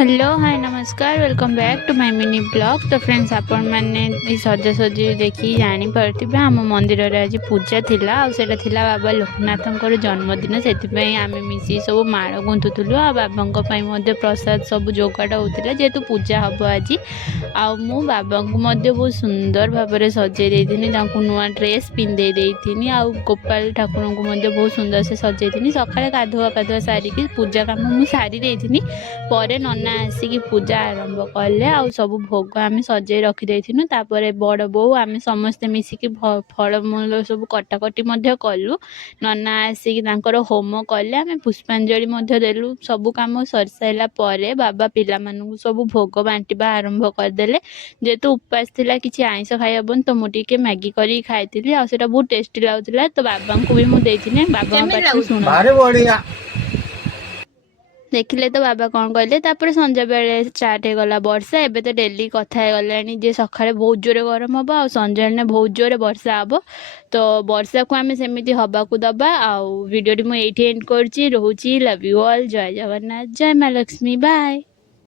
Hello hi नमस्कार welcome back to my mini blog. तो friends आपण मैंने सजासजी देखी जापे आम मंदिर में आज पूजा थिला आउटा थिला बाबा लोकनाथ जन्मदिन से आम मिसी सब माड़ गुंथुलु आ बाबा प्रसाद सब जोगाड़ होता जेहेतु पूजा हम आज आउ बाबा को बहुत सुंदर भाव में सजे नुआ ड्रेस पिंधे देती आउ गोपाल ठाकुर को बहुत सुंदर से सजे सका गाधुआ पाधुआ सारिकी पूजा कम मुझे सारी देती पर नना आसिकी पूजा आरंभ कले आ सब भोग आम सजे रखीदेनु बड़ बो आम समस्ते मिसिकी फलमूल सब कटाकटी कलु नना आसिकी होम कले आम पुष्पांजलि देलु सब कम सरी सारा पर बाबा पिला सब भोग बांटा आरंभ करदे जेहेतु उपास थिला किसी आइंस खाइबन तो मुझे मैगी करी खाई आ बहुत टेस्टी लगुला तो बाबा को भी मुझे बाबा पाटी शुण देखिले तो बाबा कौन कहले संजा बेले स्टार्ट हो गला वर्षा एबे तो डेली कथा गलानी जे सकाळे बहुत जोरे गरम हम आ संजा ने बहुत जोरे वर्षा हम तो वर्षा को आम सेमती हवा को दबा आउ वीडियो मुझे एंड कर रोची लव यू ऑल जय जगन्नाथ जय माँ लक्ष्मी बाय।